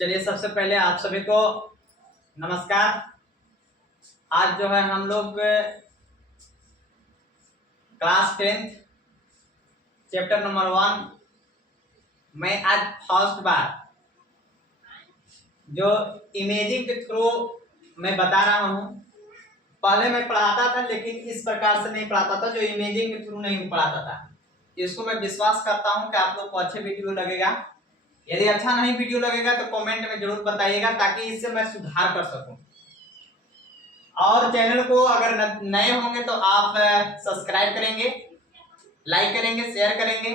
चलिए सबसे पहले आप सभी को नमस्कार। आज जो है हम लोग क्लास 10 चैप्टर नंबर 1 में आज फर्स्ट बार जो इमेजिंग के थ्रू मैं बता रहा हूँ। पहले मैं पढ़ाता था लेकिन इस प्रकार से नहीं पढ़ाता था, जो इमेजिंग के थ्रू नहीं पढ़ाता था। इसको मैं विश्वास करता हूँ कि आप लोग को अच्छे वीडियो लगेगा। यदि अच्छा नहीं वीडियो लगेगा तो कमेंट में जरूर बताइएगा ताकि इससे मैं सुधार कर सकूं। और चैनल को अगर नए होंगे तो आप सब्सक्राइब करेंगे, लाइक करेंगे, शेयर करेंगे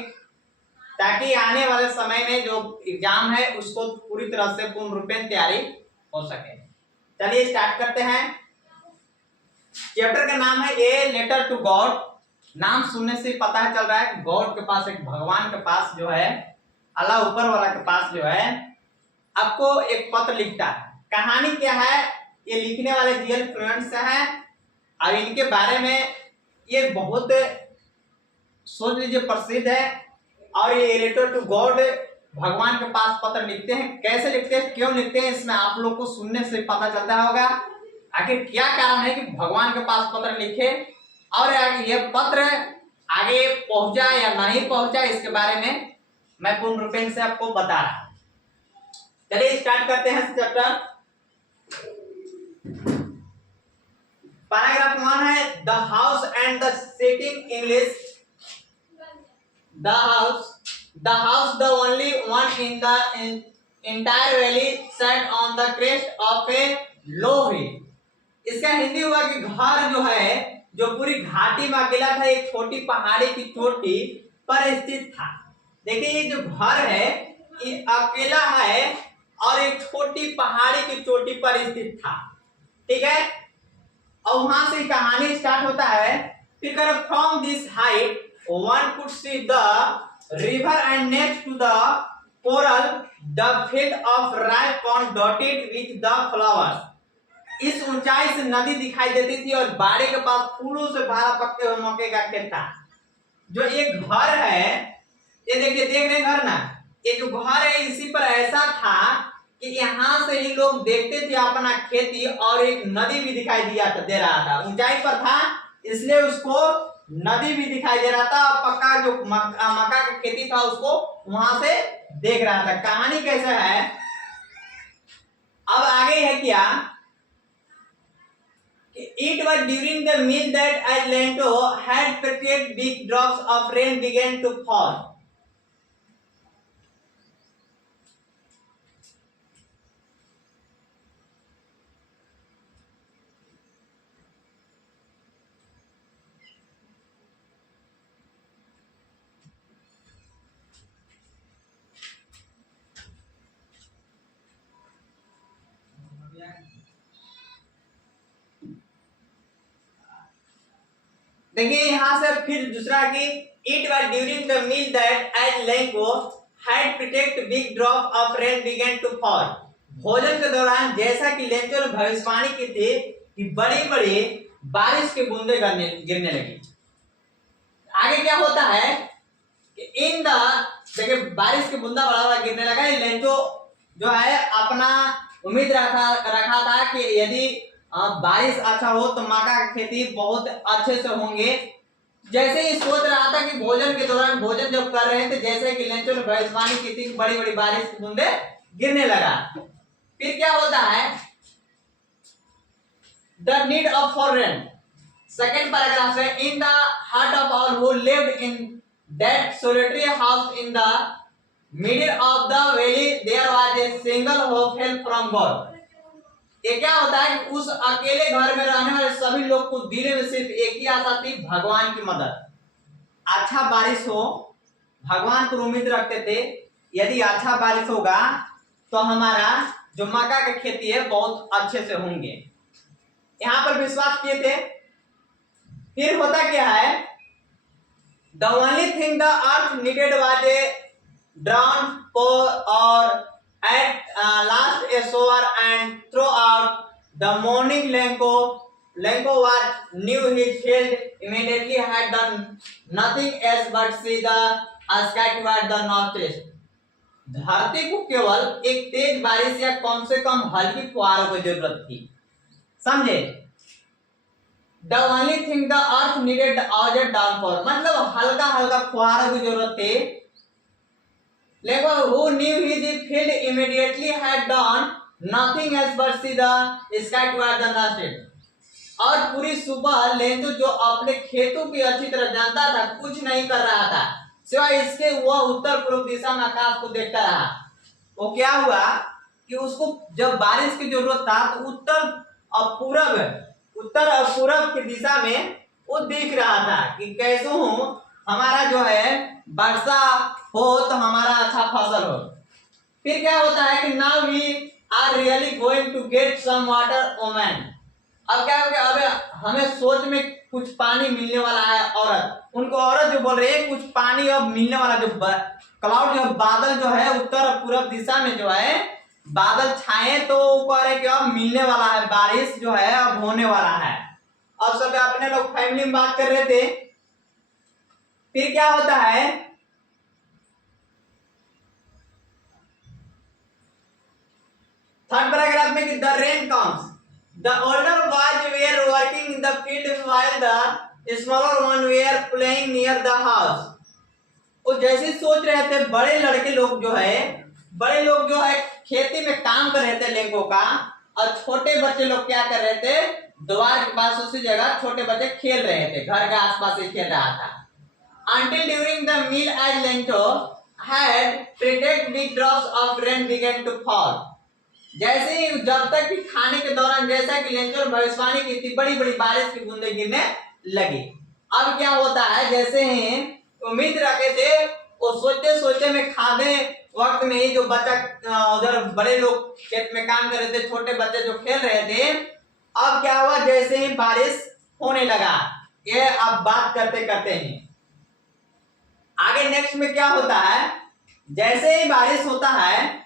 ताकि आने वाले समय में जो एग्जाम है उसको पूरी तरह से पूर्ण रूप में तैयारी हो सके। चलिए स्टार्ट करते हैं। चैप्टर का नाम है ए लेटर टू गॉड। नाम सुनने से पता चल रहा है गॉड के पास, एक भगवान के पास जो है, अल्लाह ऊपर वाला के पास जो है आपको एक पत्र लिखता है। कहानी क्या है, ये लिखने वाले रियल फ्रेंड्स हैं। अब इनके बारे में ये बहुत सोच लीजिए प्रसिद्ध है। और ये लेटर टू गॉड भगवान के पास पत्र लिखते हैं। कैसे लिखते हैं, क्यों लिखते हैं, इसमें आप लोग को सुनने से पता चलता होगा आखिर क्या कारण है कि भगवान के पास पत्र लिखे और ये पत्र आगे पहुंचा या नहीं पहुंचा, इसके बारे में मैं पूर्ण रूप से आपको बता रहा हूं। चलिए स्टार्ट करते हैं चैप्टर। पैराग्राफ 1 है the house and the setting English. The house the only one in the entire valley set on the crest of a low hill. इसका हिंदी हुआ कि घर जो है जो पूरी घाटी में अकेला था, एक छोटी पहाड़ी की चोटी पर स्थित था। देखिए ये जो घर है ये अकेला है और एक छोटी पहाड़ी की चोटी पर स्थित था, ठीक है। और वहां से कहानी स्टार्ट होता है। फिर from this height one could see the river and next to the corral the field of ripe corn dotted with the flowers. इस ऊंचाई से नदी दिखाई देती थी और बाड़े के पास फूलों से भरा पके हुए मक्के का खेत था। जो एक घर है, ये देखिए, देख रहे घर ना, ये जो घर है इसी पर ऐसा था कि यहाँ से ही लोग देखते थे अपना खेती, और एक नदी भी दिखाई दे रहा था। ऊंचाई पर था इसलिए उसको नदी भी दिखाई दे रहा था। पक्का जो मक्का का खेती था उसको वहां से देख रहा था। कहानी कैसे है, अब आगे है क्या, it was during the meal that Atlanta had predicted big drops of rain began to fall. देखिए यहां से फिर दूसरा कि it was during the meal that Atlanta had predicted big drop of rain began to fall. भोजन के दौरान जैसा कि लेंचो ने भविष्यवाणी की थी कि बड़ी-बड़ी बारिश की बूंदें गिरने लगी। आगे क्या होता है कि इन द देखिए बारिश की बूंदा बड़ा गिरने लगा। लेंचो जो है अपना उम्मीद रखा था कि यदि बारिश अच्छा हो तो मक्का की खेती बहुत अच्छे से होंगे। जैसे ही सोच रहा था कि भोजन के दौरान भोजन जब कर रहे थे, जैसे कि लेंचो ने भविष्यवाणी की थी, बड़ी बड़ी बारिश की बूंदे गिरने लगा। फिर क्या होता है, the need of for rain. Second paragraph है in the heart of all who lived in that solitary house in the middle of the valley there was a single hope help from God. ये क्या होता है कि उस अकेले घर में रहने वाले सभी लोग को दिल में सिर्फ एक ही आशा थी, भगवान की मदद। अच्छा बारिश हो, भगवान पर उम्मीद रखते थे, यदि अच्छा बारिश होगा तो हमारा जो मक्का की खेती है बहुत अच्छे से होंगे, यहां पर विश्वास किए थे। फिर होता क्या है, the only thing the earth needed was a drown और at last a shower and throughout the morning Lenko was knew his field immediately had done nothing else but see the sky the north east. धरती को केवल एक तेज बारिश या कम से कम हल्की फुहारों की जरूरत थी, समझे। The only thing the earth needed was a downfall, मतलब हल्का हल्का फुहारों की जरूरत थी। लेकिन who knew his field immediately had done nothing else but see the sky toward the north। और पूरी सुबह लेंचो जो अपने खेतों की अच्छी तरह जानता था कुछ नहीं कर रहा था सिवाय इसके वह उत्तर पूर्व दिशा में आकाश को देखता रहा। वो क्या हुआ कि उसको जब बारिश की जरूरत था तो उत्तर और पूरब की दिशा में वो देख रहा था कि कैसे हूं हमारा जो है वर्षा हो तो हमारा अच्छा फसल हो। फिर क्या होता है कि now we are really going to get some water woman. अब क्या हो गया, अब हमें सोच में कुछ पानी मिलने वाला है। औरत जो बोल रही है कुछ पानी अब मिलने वाला, जो क्लाउड जो बादल जो है उत्तर और पूर्व दिशा में जो है बादल छाए तो ऊपर है कि अब मिलने वाला है, बारिश जो है अब होने वाला है। अब सब अपने लोग फैमिली में बात कर रहे थे। फिर क्या होता है, थर्ड पैराग्राफ में कि the rain comes, the older boys were working in the field while the smaller one were playing near the house. वो जैसे सोच रहे थे बड़े लोग जो है खेती में काम कर रहे थे लेंगो का, और छोटे बच्चे लोग क्या कर रहे थे, द्वार के पास उसी जगह छोटे बच्चे खेल रहे थे, घर के आसपास ही खेल रहा था। Until during the meal as Lento had predicted big drops of rain began to fall। जैसे ही जब तक कि खाने के दौरान जैसा कि लेंचो भविष्यवाणी की थी बड़ी बड़ी बारिश की बूंदें गिरने लगी। अब क्या होता है, जैसे ही उम्मीद रखे थे वो सोचते सोचते में खाने वक्त में ही जो बच्चा उधर बड़े लोग खेत में काम कर रहे थे, छोटे बच्चे जो खेल रहे थे, अब क्या हुआ जैसे ही बारिश होने लगा। ये अब बात करते करते हैं आगे नेक्स्ट में क्या होता है, जैसे ही बारिश होता है,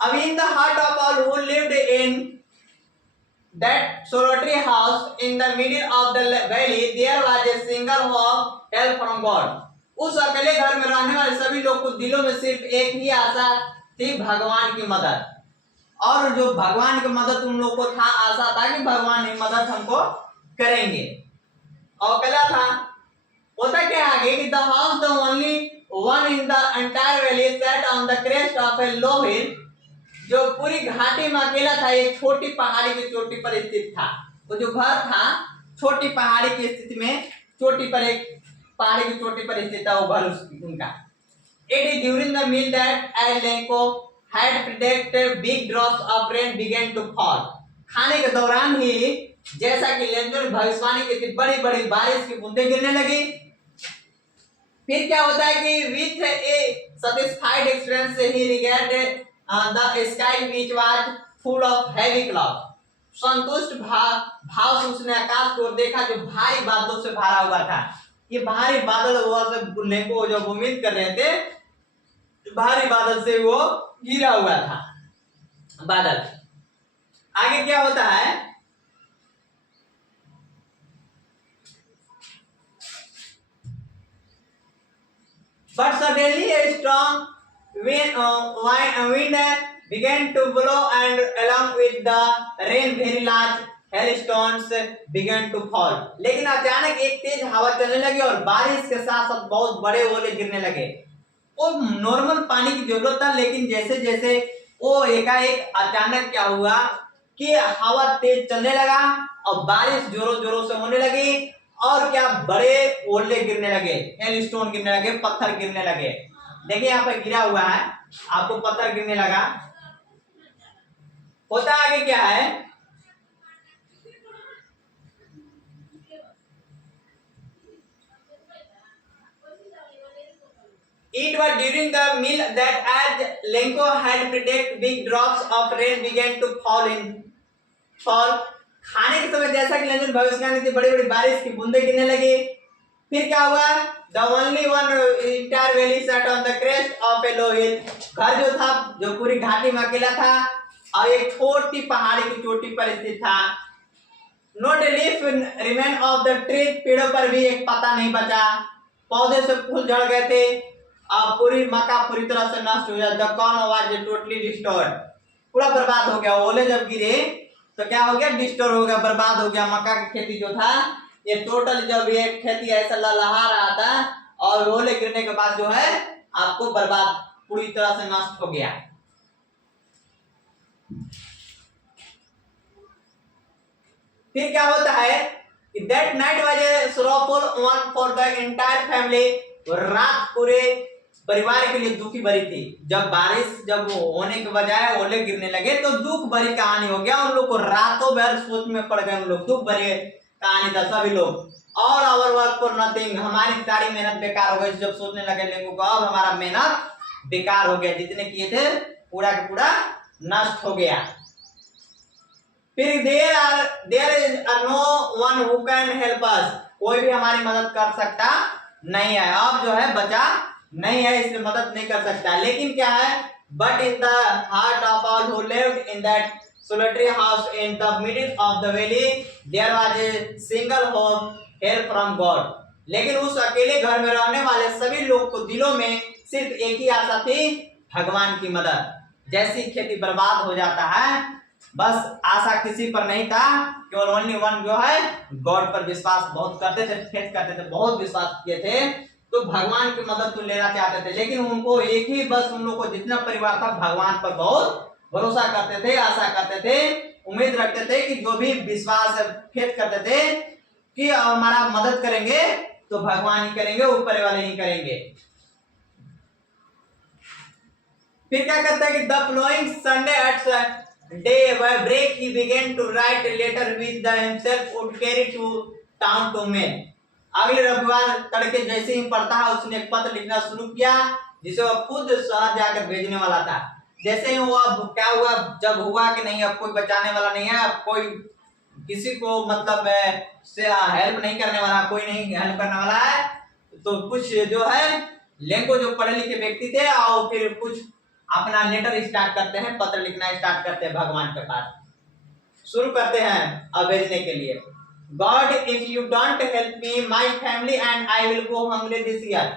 अब इन the heart of all who lived in that solitary house in the middle of the valley there was a single hope help from God। उस अकेले घर में रहने वाले सभी लोग को दिलों में सिर्फ एक ही आशा थी, भगवान की मदद। और जो भगवान की मदद उन लोगों को था, आशा था कि भगवान की मदद हमको करेंगे। और क्या था, होता क्या आगे कि the house the only one in the entire valley sat on the crest of a low hill। जो पूरी घाटी में अकेला था, एक छोटी पहाड़ी की चोटी पर स्थित था। वो जो घर था छोटी पहाड़ी की स्थिति में, चोटी पर एक पहाड़ी की चोटी पर स्थित था वो घर उनका। It is during the meal that as Lenko had predicted big drops of rain began to fall। खाने के दौरान ही जैसा कि लेंचो ने भविष्यवाणी की थी बड़ी बड़ी बारिश की बूंदें गिरने लगी। फिर क्या होता है कि with a satisfied experience he regarded the sky which was full of heavy clouds। संतुष्ट भाव से उसने आकाश को देखा जो भारी बादलों से भरा हुआ था। ये भारी बादल लेंको जब उम्मीद कर रहे थे, भारी बादल से वो घिरा हुआ था बादल। आगे क्या होता है, but suddenly a strong wind began to blow and along with the rain very large hailstones began to fall। लेकिन अचानक एक तेज हवा चलने लगी और बारिश के साथ साथ बहुत बड़े ओले गिरने लगे। वो नॉर्मल पानी की जरूरत था, लेकिन जैसे जैसे वो एकाएक अचानक क्या हुआ कि हवा तेज चलने लगा और बारिश जोरों जोरों से होने लगी, और क्या बड़े ओले गिरने लगे, हेलस्टोन गिरने लगे, पत्थर गिरने लगे। देखिए यहाँ पे गिरा हुआ है, आपको पत्थर गिरने लगा। होता आगे क्या है, It was during the meal that as Lenko had predicted big drops of rain began to fall। खाने के समय जैसा कि लेंचो भविष्यवाणी थी बड़ी बड़ी बारिश की बूंदें गिरने लगी। फिर क्या हुआ, The only one entire valley sat on the crest of a low hill। घर जो था जो पूरी घाटी में अकेला था और एक छोटी पहाड़ी की चोटी पर स्थित था। Not a leaf remain of the tree, पेड़ों पर भी एक पत्ता नहीं बचा, पौधे से फूल झड़ गए थे, अब पूरी मक्का पूरी तरह से नष्ट हो गया। The corn was totally destroyed, पूरा बर्बाद हो गया। ओले जब गिरे तो क्या हो गया, डिस्ट्रॉय हो गया, बर्बाद हो गया। मक्का की खेती जो था ये टोटल, जब ये खेती ऐसा लहलहा रहा था और ओले गिरने के बाद जो है आपको बर्बाद पूरी तरह से नष्ट हो गया। फिर क्या होता है कि that night was a sorrowful one for the entire family, रात पूरे परिवार के लिए दुखी भरी थी। जब बारिश जब होने के बजाय ओले गिरने लगे तो दुख भरी कहानी हो गया। उन लोग को रातों भर सोच में पड़ गए, उन लोग दुख भरी कहानी था सभी लोग। और आवर वर्क फॉर नथिंग, हमारी सारी मेहनत बेकार हो गई। जब सोचने लगे लोगों को अब हमारा मेहनत बेकार हो गया, जितने किए थे पूरा का पूरा नष्ट हो गया। फिर there is no one who can help us, कोई भी हमारी मदद कर सकता नहीं है, अब जो है बचा नहीं है, इसलिए मदद नहीं कर सकता। लेकिन क्या है, but in the heart of all who lived in that solitary house in the middle of the valley there was a single hope, help from God। लेकिन उस अकेले घर में रहने वाले सभी लोग को दिलों में सिर्फ एक ही आशा थी, भगवान की मदद। जैसी खेती बर्बाद हो जाता है बस आशा किसी पर नहीं था, केवल ओनली वन जो है गॉड पर विश्वास बहुत करते थे, फेथ करते थे, बहुत विश्वास किए थे, तो भगवान की मदद तो लेना चाहते थे। लेकिन उनको एक ही बस, उन लोगों को जितना परिवार था भगवान पर बहुत भरोसा करते थे, आशा करते थे, उम्मीद रखते थे कि जो भी विश्वास फेथ करते थे कि हमारा मदद करेंगे तो भगवान ही करेंगे, ऊपर वाले ही करेंगे। फिर क्या करता है कि the following Sunday at daybreak he began to write a letter with the himself would carry to town to mail. अगले रविवार तड़के जैसे ही पढ़ता है उसने एक पत्र लिखना शुरू किया जिसे वह खुद शहर जाकर भेजने वाला था। जैसे ही हुआ, क्या हुआ, जब हुआ कि नहीं अब कोई बचाने वाला नहीं है, अब कोई किसी को मतलब से हेल्प नहीं करने वाला, कोई नहीं हेल्प करने वाला है, तो कुछ जो है लेंको जो पढ़े लिखे व्यक्ति थे और फिर कुछ अपना लेटर स्टार्ट करते हैं, पत्र लिखना स्टार्ट करते हैं, भगवान के पास शुरू करते हैं अब भेजने के लिए। God if you don't help me my family and I will go hungry this year.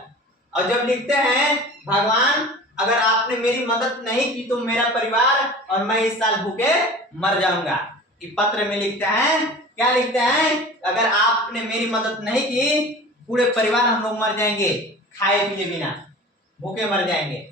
और जब लिखते हैं भगवान अगर आपने मेरी मदद नहीं की तो मेरा परिवार और मैं इस साल भूखे मर जाऊंगा। कि पत्र में लिखते हैं, क्या लिखते हैं, अगर आपने मेरी मदद नहीं की पूरे परिवार हम लोग मर जाएंगे, खाए पिए बिना भूखे मर जाएंगे।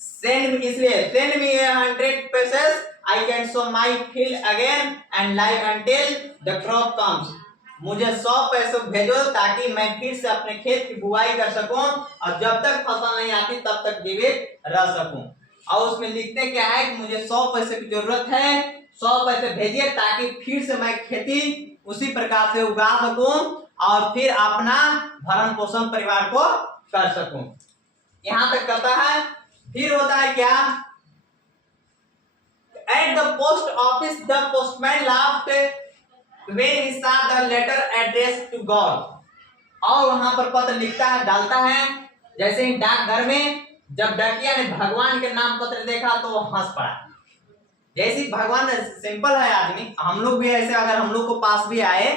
सेंड मी, इसलिए send me 100 pesos, I can sow my field again and live until the crop comes। मुझे 100 पैसे भेजो ताकि मैं फिर से अपने खेत की बुआई कर सकूं और जब तक फसल नहीं आती तब तक जीवित रह सकूं। और उसमें लिखते क्या है कि मुझे 100 पैसे की जरूरत है, 100 पैसे भेजिए ताकि फिर से मैं खेती उसी प्रकार से उगा सकूं और फिर अपना भरण पोषण परिवार को कर सकूं। यहां तक करता है। फिर होता है क्या, at the post office the postman laughed when he saw the letter addressed to God। और वहां पर पत्र लिखता है, डालता है। जैसे ही डाकघर में जब डाकिया ने भगवान के नाम पत्र देखा तो वो हंस पड़ा। जैसे भगवान सिंपल है आदमी, हम लोग भी ऐसे अगर हम लोग को पास भी आए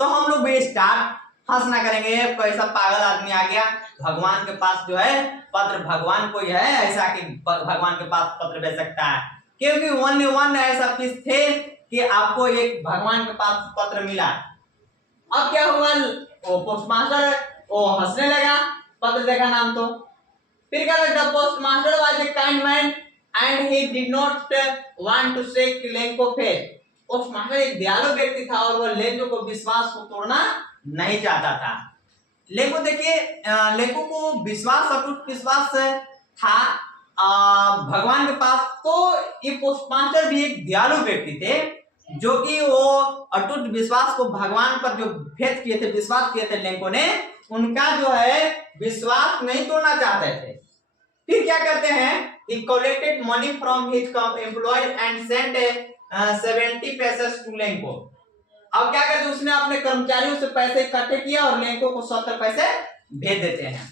तो हम लोग भी स्टार्ट हंसना करेंगे, कैसा पागल आदमी आ गया, भगवान के पास जो है पत्र, भगवान कोई है ऐसा कि भगवान के पास पत्र भेज सकता है। क्योंकि ओनली वन ऐसा चीज थे कि आपको एक भगवान के पास पत्र मिला। अब क्या हुआ, वो पोस्टमास्टर वो हंसने लगा, पत्र देखा नाम तो। फिर क्या लगा, postmaster was a kind man and he did not want to shake Lencho's faith. Postmaster एक दयालु व्यक्ति था और वह लेंको को विश्वास को तोड़ना नहीं चाहता था। लेंको देखिए, लेंको को विश्वास, अटूट विश्वास था भगवान के पास। तो ये पोस्टमास्टर भी एक दयालु व्यक्ति थे जो कि वो अटूट विश्वास को भगवान पर जो फेथ किए थे, विश्वास किए थे लेंको ने, उनका जो है विश्वास नहीं तोड़ना चाहते थे। फिर क्या करते हैं, he collected money from his employees and sent 70 pesos to Lanco. अब क्या करते, उसने अपने कर्मचारियों से पैसे इकट्ठे किए और लेंको को 70 पैसे भेज देते हैं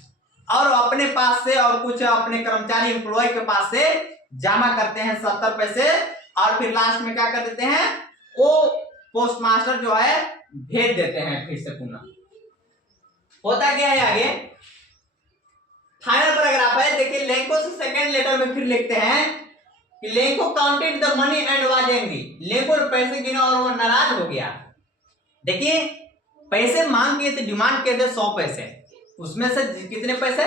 और अपने पास से और कुछ अपने कर्मचारी एम्प्लॉय के पास से जमा करते हैं 70 पैसे। और फिर लास्ट में क्या कर देते हैं, वो पोस्ट मास्टर जो है भेज देते हैं फिर से पुनः। होता क्या है आगे फाइनल पैराग्राफ है, देखिए लेंको से सेकंड लेटर में फिर लिखते हैं कि Lanco counted the money and was angry. Lanco ने पैसे गिना और वो नाराज हो गया। देखिए पैसे मांग किए थे, डिमांड किए थे 100 पैसे, उसमें से कितने पैसे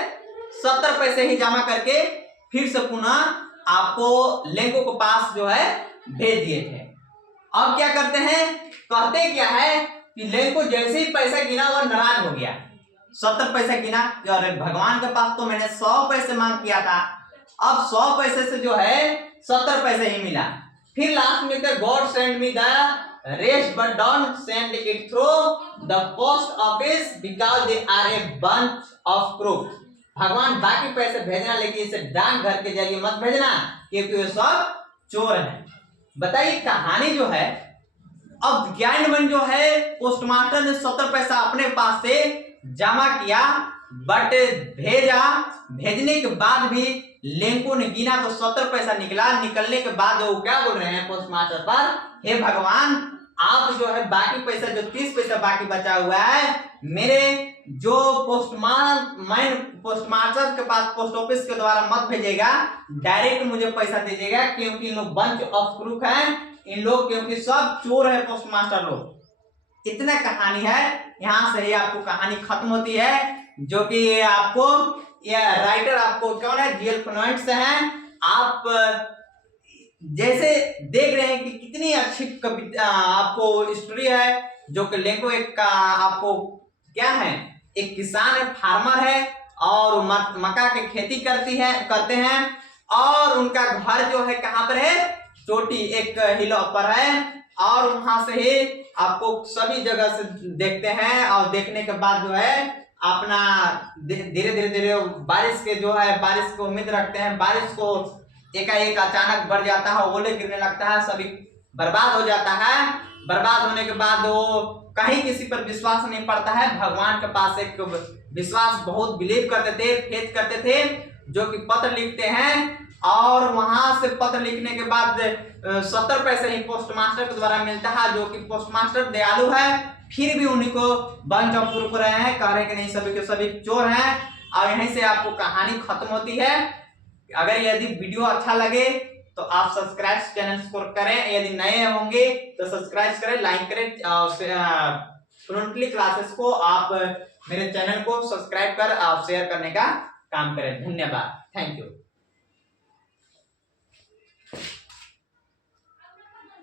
70 पैसे ही जमा करके फिर से पुनः आपको लेंको के पास जो है भेज दिए थे। अब क्या करते हैं, कहते क्या है कि लेंको जैसे ही पैसा गिना वो नाराज हो गया। 70 पैसा गिना, अरे भगवान के पास तो मैंने 100 पैसे मांग किया था, अब 100 पैसे से जो है 70 पैसे ही मिला। फिर लास्ट में क्या, God send me the rest but don't send it through the post office because they are a bunch of crooks. भगवान बाकी पैसे भेजना लेकिन इसे डाकघर के जरिए मत भेजना क्योंकि वे सब चोर हैं। बताइए कहानी जो है, अब ज्ञानवन जो है पोस्टमास्टर ने 70 पैसा अपने पास से जमा किया, बट भेजने के बाद भी लेंको ने गिना तो 70 पैसा निकला। निकलने के बाद वो क्या बोल रहे हैं पोस्टमास्टर पर, हे भगवान आप जो है बाकी पैसा जो 30 पैसा बाकी बचा हुआ है मेरे जो पोस्टमास्टर के पास पोस्ट ऑफिस के द्वारा मत भेजेगा, डायरेक्ट मुझे पैसा दीजिएगा क्योंकि इन लोग बंच ऑफ क्रूक हैं, इन लोग क्योंकि सब चोर है पोस्टमास्टर लोग। इतना कहानी है, यहां से ही आपको कहानी खत्म होती है। जो कि आपको यह राइटर आपको कौन है, जीएल फ्लोएंट से हैं। आप जैसे देख रहे हैं कि कितनी अच्छी कविता आपको स्टोरी है, जो कि लेंको एक का आपको क्या है, एक किसान है, फार्मर है और मक्का की खेती करते हैं और उनका घर जो है कहाँ पर है, चोटी एक हिल पर है और वहां से ही आपको सभी जगह से देखते हैं और देखने के बाद जो है अपना धीरे धीरे बारिश के जो है बारिश को उम्मीद रखते हैं। बारिश को एकाएक अचानक बढ़ जाता है, ओले गिरने लगता है, सभी बर्बाद हो जाता है। बर्बाद होने के बाद वो कहीं किसी पर विश्वास नहीं पड़ता है। भगवान के पास एक विश्वास बहुत बिलीव करते थे, फेथ करते थे, जो कि पत्र लिखते हैं और वहां से पत्र लिखने के बाद 70 पैसे ही पोस्टमास्टर के द्वारा मिलता है, जो कि पोस्टमास्टर दयालु है, फिर भी उन्हीं को बंच ऑफ क्रूक रहे हैं, कह रहे हैं कि नहीं सभी के सभी चोर हैं। और यहीं से आपको कहानी खत्म होती है। अगर यदि वीडियो अच्छा लगे तो आप सब्सक्राइब चैनल को करें, यदि नए होंगे तो सब्सक्राइब करें, लाइक करें और फ्लुएंटली क्लासेस को आप मेरे चैनल को सब्सक्राइब कर आप शेयर करने का काम करें। धन्यवाद, थैंक यू।